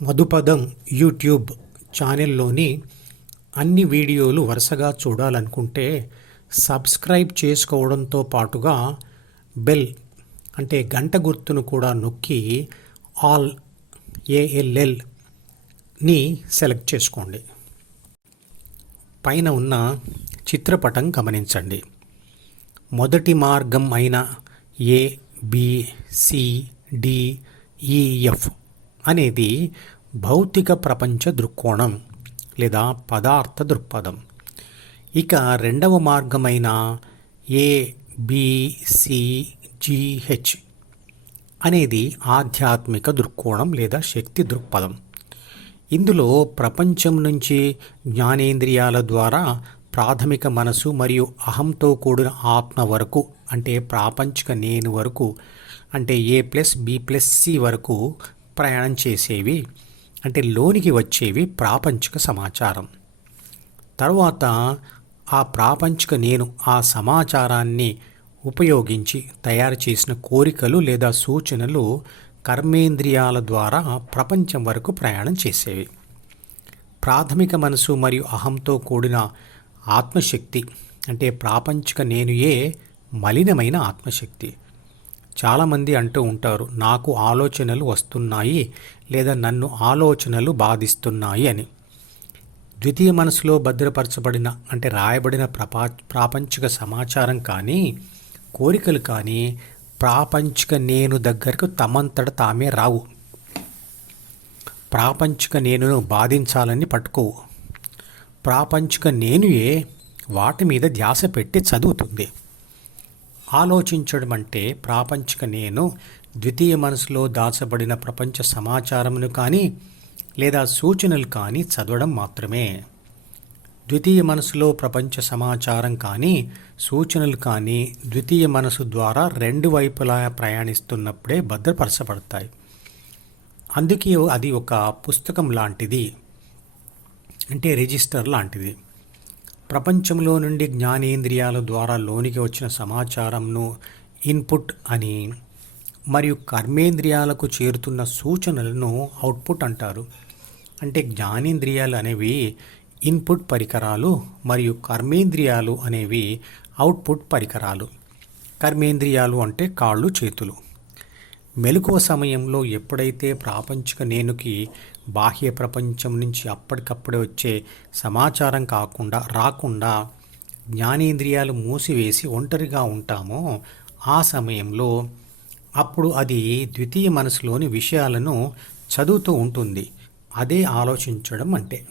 మధుపదం YouTube ఛానల్లోని అన్ని వీడియోలు వరుసగా చూడాలనుకుంటే సబ్స్క్రైబ్ చేసుకోవడంతో పాటుగా బెల్ అంటే గంట గుర్తును కూడా నొక్కి ఆల్ ఏఎల్ఎల్ని సెలెక్ట్ చేసుకోండి. పైన ఉన్న చిత్రపటం గమనించండి. మొదటి మార్గం అయిన A B C D E F E F అనేది భౌతిక ప్రపంచ దృక్కోణం లేదా పదార్థ దృక్పథం. ఇక రెండవ మార్గమైన ఏ అనేది ఆధ్యాత్మిక దృక్కోణం లేదా శక్తి దృక్పథం. ఇందులో ప్రపంచం నుంచి జ్ఞానేంద్రియాల ద్వారా ప్రాథమిక మనసు మరియు అహంతో కూడిన ఆత్మ వరకు అంటే ప్రాపంచిక నేను వరకు అంటే A plus B plus C వరకు ప్రయాణం చేసేవి అంటే లోనికి వచ్చేవి ప్రాపంచిక సమాచారం. తర్వాత ఆ ప్రాపంచిక నేను ఆ సమాచారాన్ని ఉపయోగించి తయారు చేసిన కోరికలు లేదా సూచనలు కర్మేంద్రియాల ద్వారా ప్రపంచం వరకు ప్రయాణం చేసేవి. ప్రాథమిక మనసు మరియు అహంతో కూడిన ఆత్మశక్తి అంటే ప్రాపంచిక నేనుయే మలినమైన ఆత్మశక్తి. చాలామంది అంటూ ఉంటారు నాకు ఆలోచనలు వస్తున్నాయి లేదా నన్ను ఆలోచనలు బాధిస్తున్నాయి అని. ద్వితీయ మనసులో భద్రపరచబడిన అంటే రాయబడిన ప్రపా ప్రాపంచిక సమాచారం కానీ కోరికలు కానీ ప్రాపంచిక నేను దగ్గరకు తమంతట తామే రావు. ప్రాపంచిక నేనును బాధించాలని పట్టుకోవు. ప్రాపంచిక నేనుయే వాటి మీద ధ్యాస పెట్టి చదువుతుంది. ఆలోచించడం అంటే ప్రాపంచిక నేను ద్వితీయ మనసులో దాచబడిన ప్రపంచ సమాచారమును కానీ లేదా సూచనలు కానీ చదవడం మాత్రమే. ద్వితీయ మనసులో ప్రపంచ సమాచారం కానీ సూచనలు కానీ ద్వితీయ మనసు ద్వారా రెండు వైపులా ప్రయాణిస్తున్నప్పుడే భద్రపరచబడతాయి. అందుకే అది ఒక పుస్తకం లాంటిది అంటే రిజిస్టర్ లాంటిది. ప్రపంచంలో నుండి జ్ఞానేంద్రియాల ద్వారా లోనికి వచ్చిన సమాచారంను ఇన్పుట్ అని మరియు కర్మేంద్రియాలకు చేరుతున్న సూచనలను అవుట్పుట్ అంటారు. అంటే జ్ఞానేంద్రియాలు అనేవి ఇన్పుట్ పరికరాలు మరియు కర్మేంద్రియాలు అనేవి అవుట్పుట్ పరికరాలు. కర్మేంద్రియాలు అంటే కాళ్ళు చేతులు. మెలకువ సమయంలో ఎప్పుడైతే ప్రాపంచిక నేనుకి బాహ్య ప్రపంచం నుంచి అప్పటికప్పుడే వచ్చే సమాచారం కాకుండా రాకుండా జ్ఞానేంద్రియాలు మూసివేసి ఒంటరిగా ఉంటామో ఆ సమయంలో అప్పుడు అది ద్వితీయ మనసులోని విషయాలను చదువుతూ ఉంటుంది. అదే ఆలోచించడం అంటే.